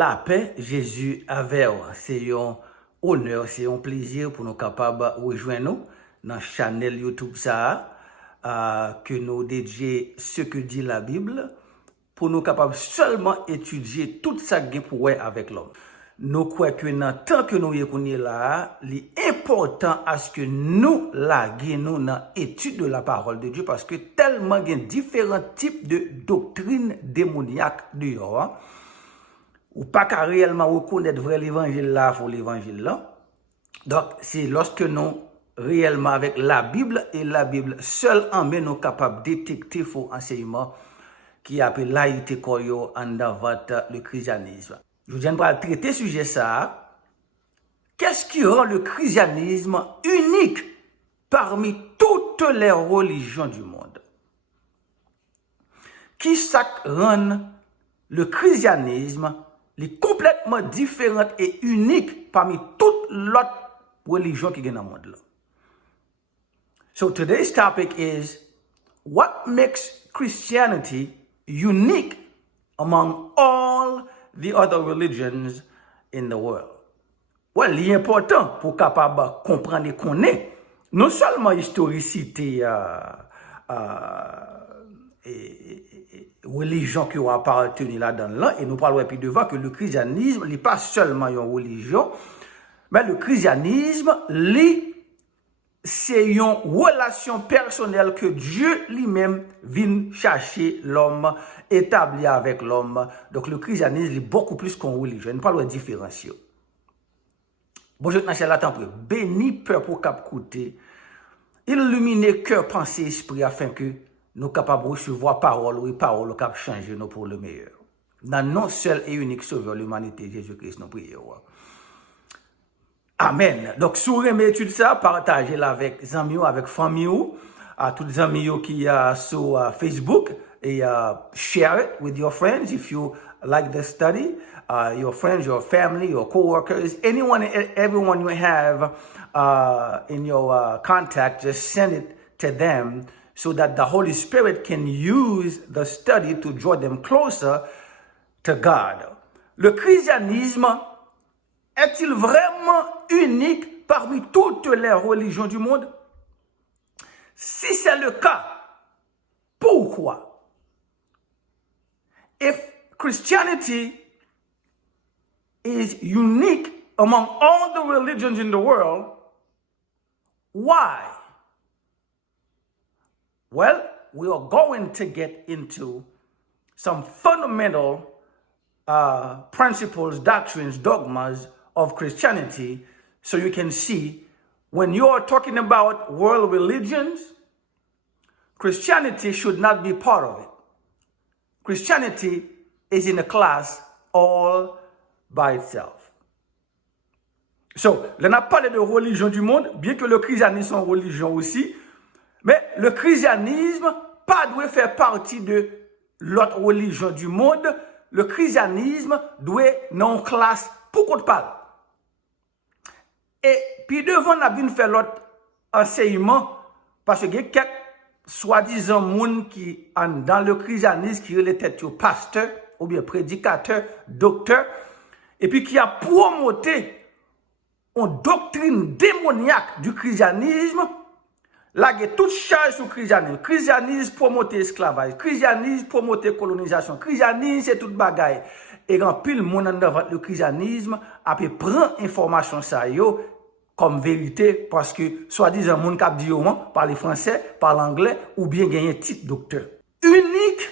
la paix, Jésus avec vous. C'est un honneur, c'est un plaisir pour nous capables de rejoindre nous dans la chaîne YouTube ça, que nous dédions ce que dit la Bible, pour nous capables seulement étudier tout ça qui pour avec l'homme. Nous croyons que dans tant que nous y là, l'important à ce que nous nous dans l'étude de la parole de Dieu, parce que tellement il y a différents types de doctrines démoniaques dehors. Ou pas qu'à réellement reconnaître vrai l'évangile là pour l'évangile là. Donc, c'est lorsque nous réellement avec la Bible et la Bible seule en main nous capables de détecter faux enseignements qui appelle laïté koyo en votre le christianisme. Je viens de traiter sujet ça. Qu'est-ce qui rend le christianisme unique parmi toutes les religions du monde? Qui ça rend le christianisme complètement différent et unique parmi toutes les autres religions qui sont dans le monde? So today's topic is what makes Christianity unique among all the other religions in the world. Well, l'important pour capable comprendre et connaître non seulement historicité religion qui a appartenu là-dedans, et nous parlons puis devant que le christianisme n'est pas seulement une religion, mais le christianisme, c'est une relation personnelle que Dieu lui-même vient chercher l'homme, établir avec l'homme. Donc le christianisme est beaucoup plus qu'une religion. Nous parlons de différence. Bonjour, Nachel, attends, béni peur pour cap côté, illuminer cœur, pensée, esprit, afin que nous capables de recevoir parole et parole qui changer nous pour le meilleur. Dans non seul et unique sauveur l'humanité, Jésus-Christ, nous prions. Amen. Donc, si vous aimez étudier ça, partagez-la avec les amis, avec la famille, à tous les amis qui sont sur Facebook, et share it with your friends if you like the study, your friends, your family, your co-workers, anyone, everyone you have in your contact, just send it to them so that the Holy Spirit can use the study to draw them closer to God. Le christianisme est-il vraiment unique parmi toutes les religions du monde? Si c'est le cas, pourquoi? If Christianity is unique among all the religions in the world, why? Well, we are going to get into some fundamental principles, doctrines, dogmas of Christianity, so you can see when you are talking about world religions, Christianity should not be part of it. Christianity is in a class all by itself. So, on a parlé de religion du monde, bien que le christianisme est une religion aussi, mais le christianisme pas doit faire partie de l'autre religion du monde. Le christianisme doit non classe pour qu'on parle. Et puis devant on a bien fait l'autre enseignement parce que y a quelques soi-disant monde qui dans le christianisme qui est tête au pasteur ou bien prédicateur, docteur et puis qui a promoté une doctrine démoniaque du christianisme. Là, il y a toute charge sur le christianisme. Le christianisme promote l'esclavage. Le christianisme promote la colonisation. Le christianisme, c'est toute bagaille. Et en pile, monde dans le christianisme, après, prend information ça yo comme vérité, parce que, soi-disant, monde qui dit parle français, parle anglais, ou bien gagner titre docteur. Unique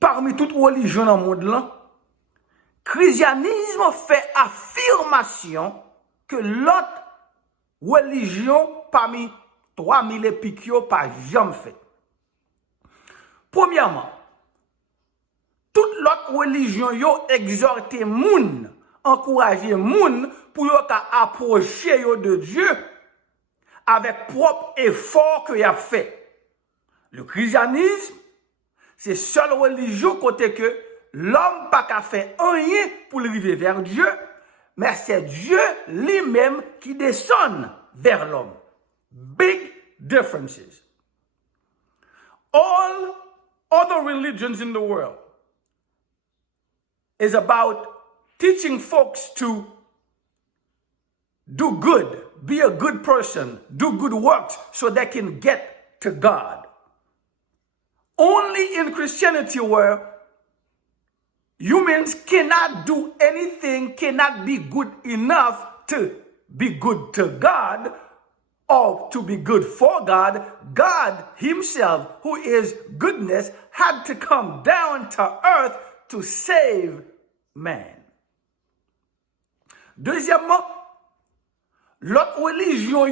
parmi toutes religions dans le monde là, christianisme fait affirmation que l'autre religion parmi 3000 épicures pas jamais fait. Premièrement, toute l'autre religion yo exhorté moun, encouragé moun pour yo ka approcher yo de Dieu avec propre effort que y a fait. Le christianisme, c'est seule religion côté que l'homme pas qu'à faire rien pour arriver vers Dieu, mais c'est Dieu lui-même qui descend vers l'homme. Big differences. All other religions in the world is about teaching folks to do good, be a good person, do good works so they can get to God. Only in Christianity where humans cannot do anything, cannot be good enough to be good to God or to be good for God. God himself, who is goodness, had to come down to earth to save man. Deuxièmement, l'autre religion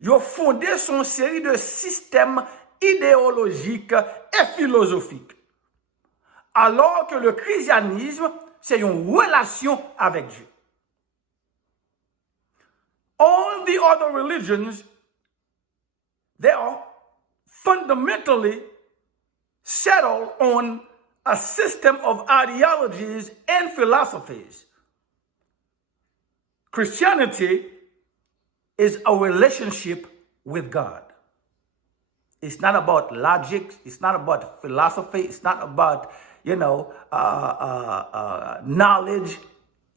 yo fondé son série de systèmes idéologiques et philosophiques. Alors que le christianisme, c'est une relation avec Dieu. All the other religions, they are fundamentally settled on a system of ideologies and philosophies. Christianity is a relationship with God. It's not about logic. It's not about philosophy. It's not about, knowledge.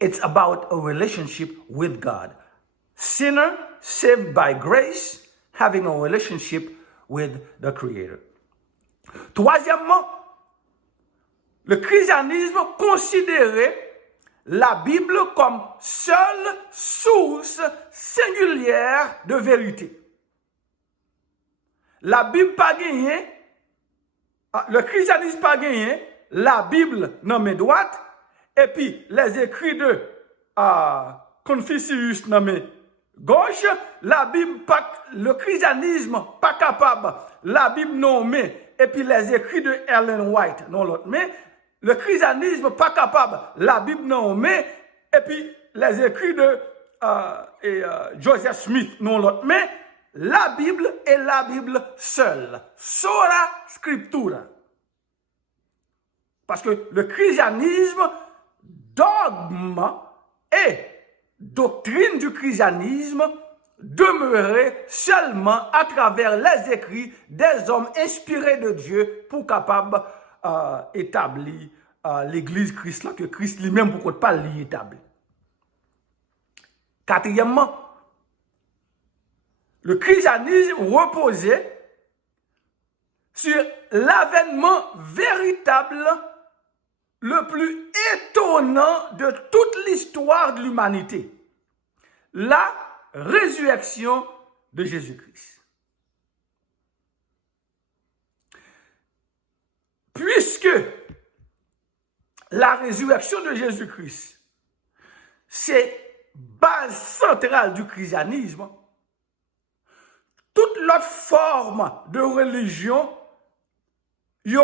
It's about a relationship with God. Sinner saved by grace, having a relationship with the Creator. Troisièmement, le christianisme considérait la Bible comme seule source singulière de vérité. La Bible pas gagné, le christianisme pas gagné, la Bible non mais droite, et puis les écrits de Confucius non mais gauche, la Bible pas, le christianisme pas capable, la Bible non mais, et puis les écrits de Ellen White non l'autre mais, le christianisme pas capable, la Bible non mais, et puis les écrits de Joseph Smith non l'autre mais, la Bible est la Bible seule, sola scriptura. Parce que le christianisme, dogme et doctrine du christianisme demeurait seulement à travers les écrits des hommes inspirés de Dieu pour capable établir l'église Christ là, que Christ lui-même pourquoi pas l'y établir. Quatrièmement, le christianisme reposait sur l'avènement véritable le plus étonnant de toute l'histoire de l'humanité, la résurrection de Jésus-Christ. Puisque la résurrection de Jésus-Christ, c'est base centrale du christianisme, toute l'autre forme de religion, yo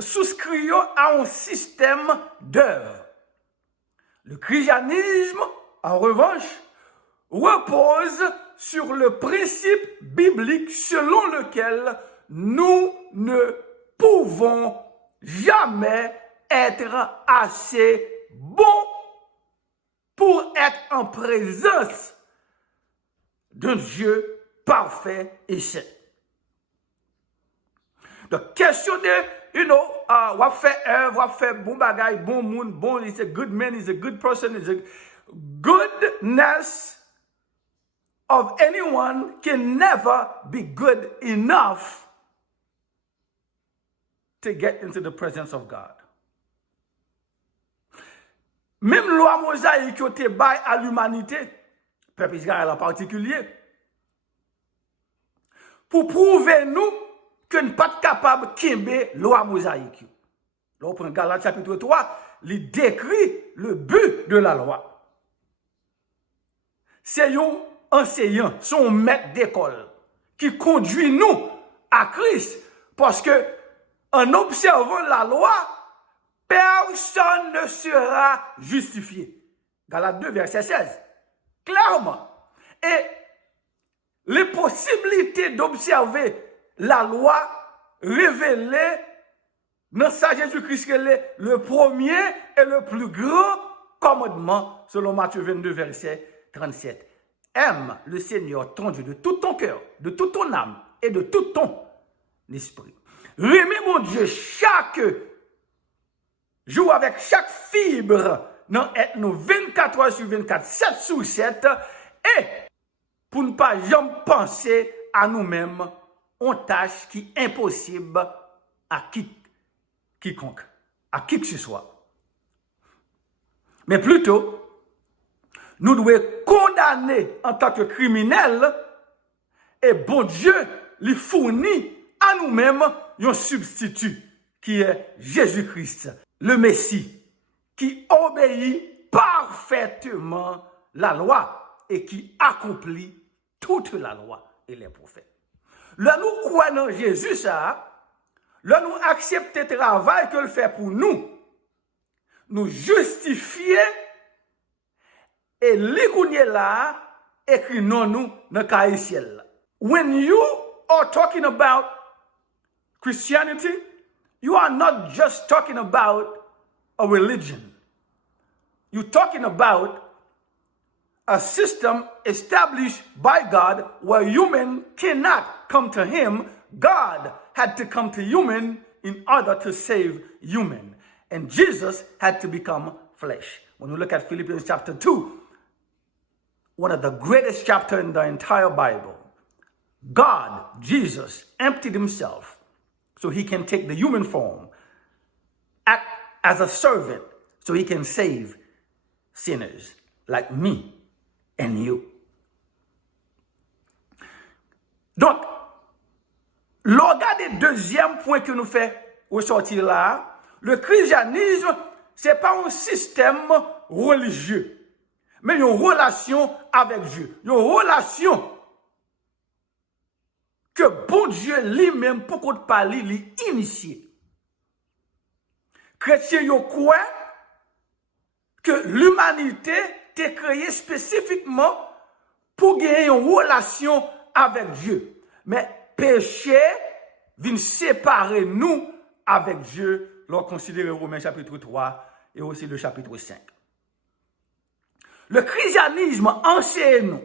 souscrit à un système d'œuvres. Le christianisme, en revanche, repose sur le principe biblique selon lequel nous ne pouvons jamais être assez bons pour être en présence d'un Dieu parfait et saint. Donc, question de, what fait bon bagay, bon moun, bon, he's a good man, he's a good person, he's a goodness of anyone can never be good enough to get into the presence of God. Même loi mosaïque qui était bail à l'humanité, peuple Israël en particulier, pour prouver nous que nous ne sommes pas capables de kembe loi mosaïque. Là, on prend Galates chapitre 3, il décrit le but de la loi. C'est un enseignant, son maître d'école, qui conduit nous à Christ, parce que en observant la loi, personne ne sera justifié. Galates 2, verset 16. Clairement. Et les possibilités d'observer la loi révélée dans sa Jésus-Christ, le premier et le plus grand commandement, selon Matthieu 22, verset 37. Aime le Seigneur ton Dieu de tout ton cœur, de toute ton âme et de tout ton esprit. Remets mon Dieu chaque joue avec chaque fibre dans nous 24 heures sur 24, 7 sur 7, et pour ne pas jamais penser à nous-mêmes, on tâche qui est impossible à quiconque, à qui que ce soit. Mais plutôt, nous devons condamner en tant que criminels, et bon Dieu lui fournit à nous-mêmes un substitut qui est Jésus-Christ, le Messie, qui obéit parfaitement la loi et qui accomplit toute la loi et les prophètes. Là, nous croyons en Jésus, ça, là, nous acceptons le travail qu'il fait pour nous justifier et l'écouter là, écrit non nous dans le ciel. When you are talking about Christianity, you are not just talking about a religion. You're talking about a system established by God where human cannot come to him. God had to come to human in order to save human. And Jesus had to become flesh. When you look at Philippians chapter 2, one of the greatest chapters in the entire Bible, God, Jesus, emptied himself so he can take the human form, act as a servant so he can save sinners like me and you. Donc, le deuxième point que nous fait ressortir là, le christianisme, ce n'est pas un système religieux, mais une relation avec Dieu, une relation que bon Dieu lui-même, pour qu'on parle, l'initié. Chrétien, yo croit que l'humanité est créée spécifiquement pour gagner une relation avec Dieu. Mais péché vient séparer nous avec Dieu, l'on considère Romains chapitre 3 et aussi le chapitre 5. Le christianisme enseigne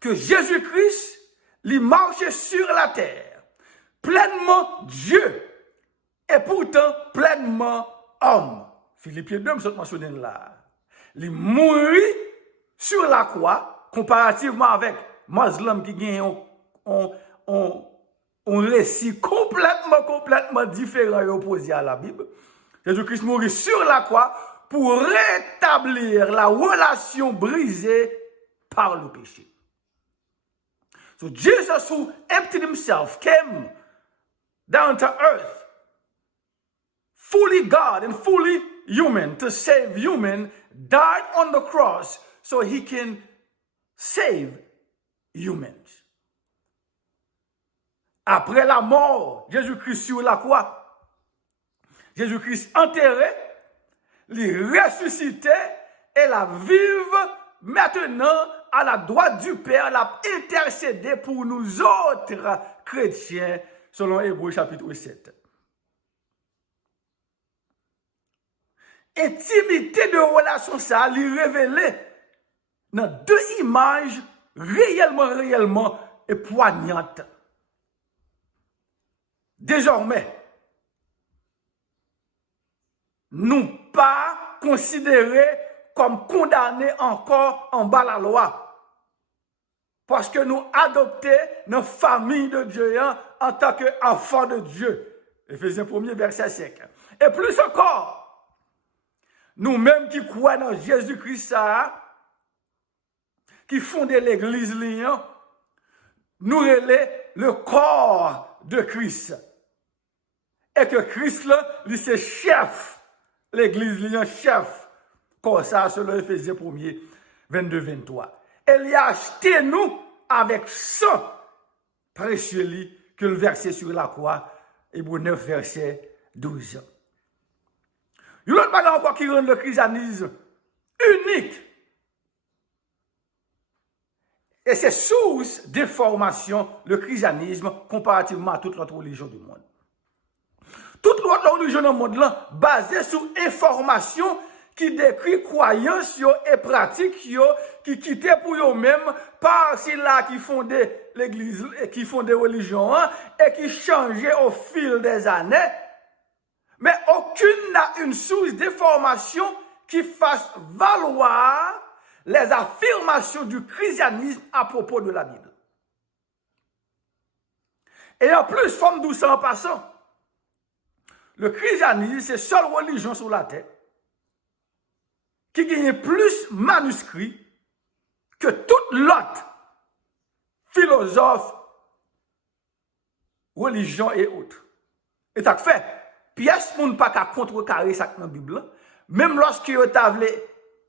que Jésus-Christ, il marche sur la terre, pleinement Dieu, et pourtant pleinement homme. Philippiens 2, je mentionné là. Il mourit sur la croix, comparativement avec Muslim qui gagne un récit complètement différent et opposé à la Bible. Jésus-Christ mourit sur la croix pour rétablir la relation brisée par le péché. So Jesus, who emptied himself, came down to earth, fully God and fully human, to save human, died on the cross so he can save humans. Après la mort, Jésus-Christ sur la croix, Jésus-Christ enterré, il ressuscité et la vive maintenant à la droite du Père, l'a intercédé pour nous autres chrétiens, selon Hébreux chapitre 7. Intimité de relation, ça, lui révélé dans deux images réellement et poignantes. Désormais, nous pas considérés comme condamnés encore en bas la loi. Parce que nous adoptons nos familles de Dieu en tant qu'enfants de Dieu. Éphésiens 1er, verset 5. Et plus encore, nous-mêmes qui croyons dans Jésus-Christ, qui fondent l'église, nous relèvons le corps de Christ. Et que Christ, c'est chef. L'église, chef. Comme ça, selon Éphésiens 1er, 22-23. Elle a acheté nous avec sang précieux que le verset sur la croix, Hébreux 9, verset 12. Il y a une autre bagage encore qui rend le christianisme unique. Et c'est source d'information, le christianisme, comparativement à toute l'autre religion du monde. Toute l'autre religion du monde, là, basée sur information qui décrit croyances et pratiques qui quittaient pour eux-mêmes par ceux-là qui fondaient l'église, qui fondaient religions et qui changeaient au fil des années. Mais aucune n'a une source d'information qui fasse valoir les affirmations du christianisme à propos de la Bible. Et en plus, forme douce en passant, le christianisme, c'est la seule religion sur la terre qui gagne plus manuscrits que toute l'autre philosophe, religion et autres. Et ça fait, pièce moun pas qu'à contrecarrer ça dans la Bible, même lorsque vous avez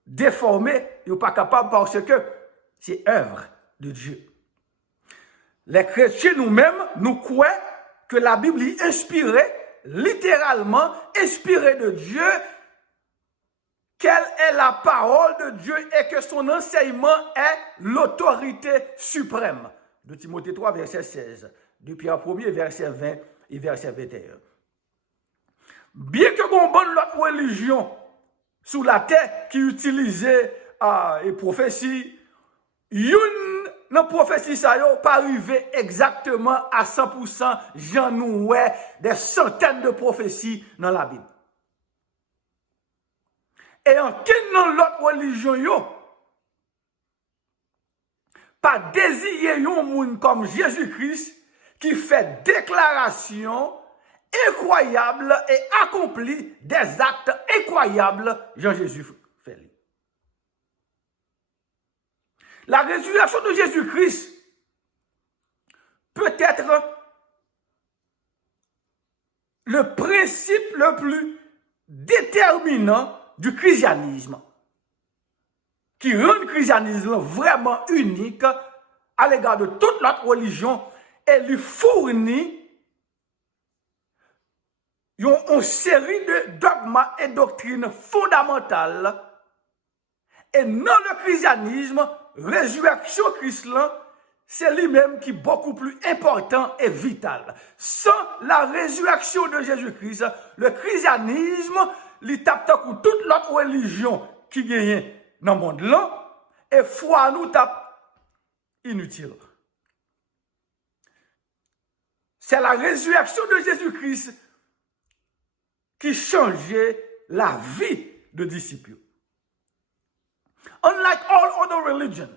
déformé, vous pas capable parce que c'est œuvre de Dieu. Les chrétiens nous-mêmes, nous croyons que la Bible est inspirée, littéralement inspirée de Dieu, qu'elle est la parole de Dieu et que son enseignement est l'autorité suprême. De Timothée 3, verset 16, de Pierre 1er, verset 20 et verset 21. Bien que bon l'autre religion sous la terre qui utilisait les prophéties, une prophétie ça yo pas arrivé exactement à 100%, j'en nous des centaines de prophéties dans la Bible. Et en quelle l'autre religion yo pas désigner un monde comme Jésus-Christ qui fait déclaration incroyable et accomplit des actes incroyables, Jean-Jésus fait. La résurrection de Jésus-Christ peut être le principe le plus déterminant du christianisme, qui rend le christianisme vraiment unique à l'égard de toute notre religion et lui fournit une série de dogmes et doctrines fondamentales. Et dans le christianisme, résurrection Christ, c'est lui-même qui est beaucoup plus important et vital. Sans la résurrection de Jésus-Christ, le christianisme, il tape comme toute l'autre religion qui gagne dans le monde là, et foi nous tape inutile. C'est la résurrection de Jésus-Christ qui changeait la vie de disciples. Unlike all other religions,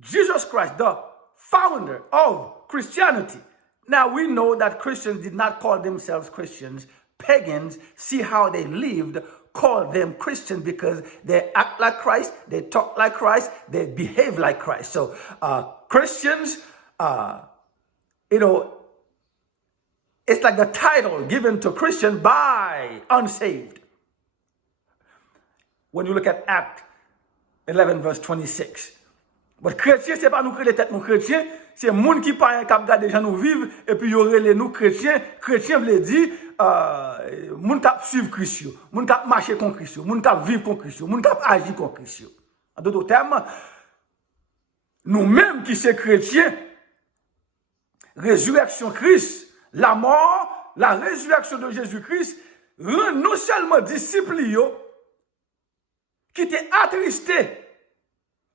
Jesus Christ, the founder of Christianity. Now we know that Christians did not call themselves Christians. Pagans, see how they lived, call them Christians because they act like Christ, they talk like Christ, they behave like Christ. So Christians, it's like the title given to Christian by unsaved. When you look at Acts 11 verse 26. But chrétien, c'est pas nous créer les têtes, nous chrétiens, c'est moun qui pas cap garder gens nous vivre et puis y aurait les nous chrétiens, chrétien veut dire moun cap suivre Christ, moun cap marcher contre Christ, moun cap vivre contre Christ, moun cap agir contre Christ. En d'autres termes, nous-mêmes qui sommes chrétiens, résurrection Christ, la mort, la résurrection de Jésus-Christ rend non seulement disciples qui étaient attristés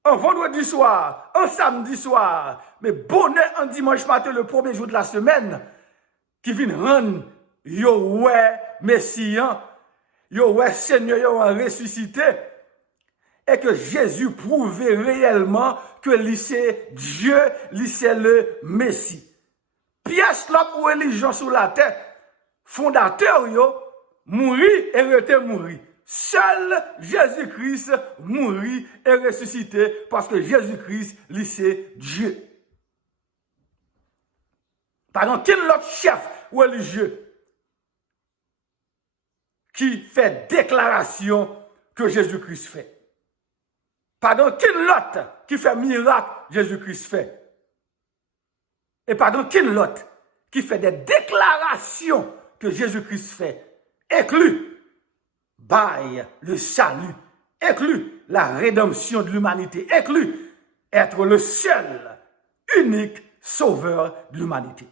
un vendredi soir, un samedi soir, mais bonheur un dimanche matin, le premier jour de la semaine, qui vient rendre yo Messie, yo Seigneur, yo ressuscité, et que Jésus prouvait réellement que lui c'est Dieu, lui c'est le Messie. Pièce l'autre religion sur la terre, fondateur yo, mourir et rester mourir. Seul Jésus-Christ mourit et ressuscité parce que Jésus-Christ, lui, c'est Dieu. Par exemple, quel autre chef religieux qui fait déclaration que Jésus-Christ fait? Pardon, quel autre qui fait miracle Jésus-Christ fait? Et pardon, quel autre qui fait des déclarations que Jésus-Christ fait? Inclus by le salut, inclus la rédemption de l'humanité, inclus être le seul, unique sauveur de l'humanité.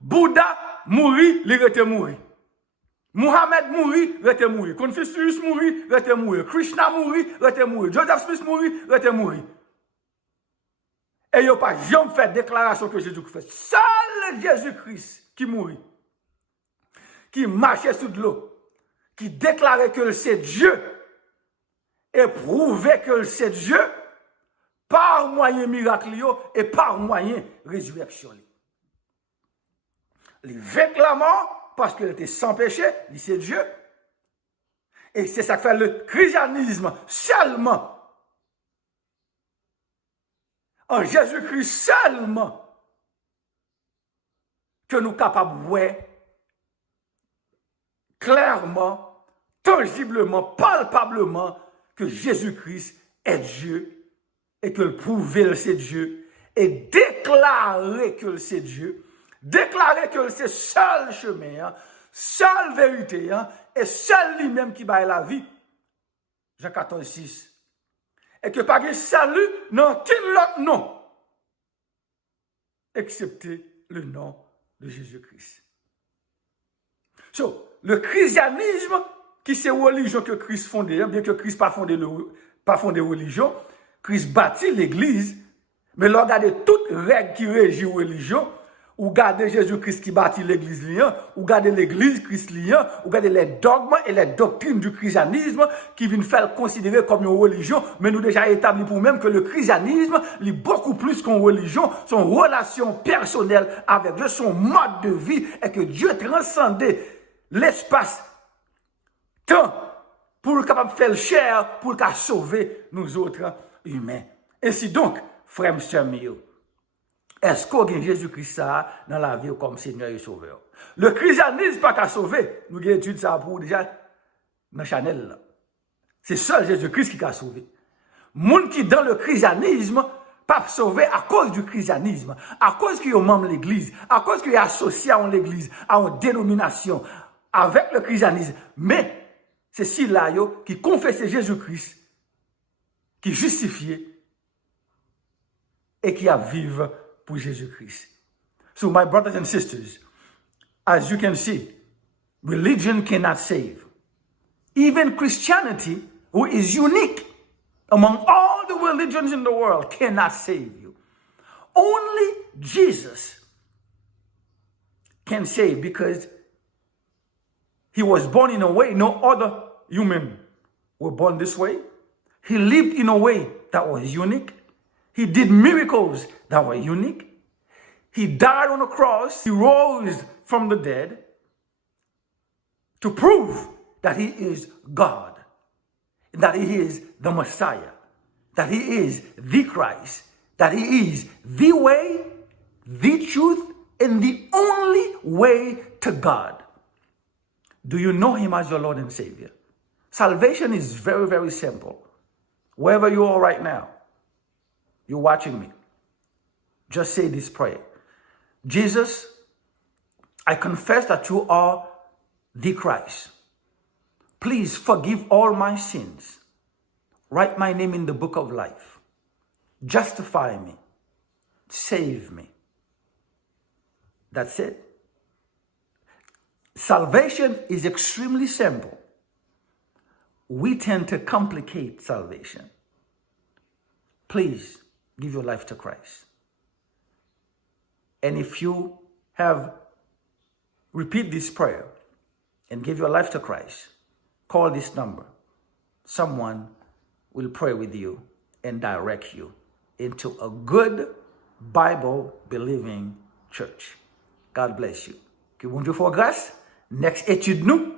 Bouddha mourit, il était mort. Mohamed mourit, il était mort. Confucius mourit, il était mort. Krishna mourit, il était mort. Joseph Smith mourit, il était mort. Et il n'y a pas jamais fait déclaration que Jésus-Christ fait. Seul Jésus-Christ qui mourit, qui marchait sous de l'eau, qui déclarait que c'est Dieu et prouvait que c'est Dieu par moyen miracle et par moyen résurrection. Il vainc la mort parce qu'il était sans péché, il c'est Dieu. Et c'est ça que fait le christianisme seulement. En Jésus-Christ seulement que nous sommes capables de voir clairement, tangiblement, palpablement que Jésus-Christ est Dieu et que le prouver c'est Dieu et déclarer que c'est Dieu, déclarer que c'est seul chemin, seule vérité et seul lui-même qui baille la vie. Jean 14, 6. Et que pas de salut dans aucun autre nom, excepté le nom de Jésus-Christ. So, le christianisme, qui c'est religion que Christ fondé, bien que Christ pas fondé religion, Christ bâtit l'église, mais là, regardez toute règle qui régit religion, ou garder Jésus-Christ qui bâtit l'église liant, ou garder l'église Christ liant, ou garder les dogmes et les doctrines du christianisme qui viennent faire considérer comme une religion, mais nous déjà établi pour même que le christianisme est beaucoup plus qu'une religion, son relation personnelle avec Dieu, son mode de vie, et que Dieu transcendait l'espace, temps, pour le capable de faire le chair, pour le sauver nous autres humains. Ainsi donc, frères et sœurs, est-ce qu'on a Jésus-Christ dans la vie comme Seigneur et Sauveur? Le christianisme pas qu'à sauver. Nous avons étudié ça pour déjà dans Chanel. C'est seul Jésus-Christ qui a sauvé. Moun qui dans le christianisme pas sauvé à cause du christianisme, à cause qu'il est membre de l'église, à cause qu'il est associé à l'église, à une dénomination avec le christianisme. Mais c'est celui-là qui confessait Jésus-Christ, qui justifiait et qui a vécu pour Jésus-Christ. So, my brothers and sisters, as you can see, religion cannot save. Even Christianity, who is unique among all the religions in the world, cannot save you. Only Jesus can save, because he was born in a way no other human were born this way. He lived in a way that was unique. He did miracles that were unique. He died on the cross. He rose from the dead to prove that he is God, that he is the Messiah, that he is the Christ, that he is the way, the truth, and the only way to God. Do you know him as your Lord and Savior? Salvation is very, very simple. Wherever you are right now, you're watching me, just say this prayer. Jesus, I confess that you are the Christ. Please forgive all my sins. Write my name in the book of life. Justify me. Save me. That's it. Salvation is extremely simple. We tend to complicate salvation. Please give your life to Christ. And if you have repeat this prayer and give your life to Christ, call this number. Someone will pray with you and direct you into a good Bible-believing church. God bless you. Que bon Dieu fasse grâce. Next étude nous.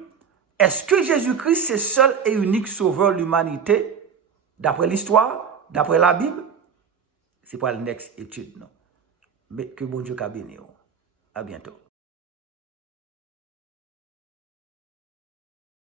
Est-ce que Jésus-Christ c'est seul et unique sauveur de l'humanité d'après l'histoire, d'après la Bible? C'est pas le next étude non. Mais que bon Dieu bénisse. À bientôt.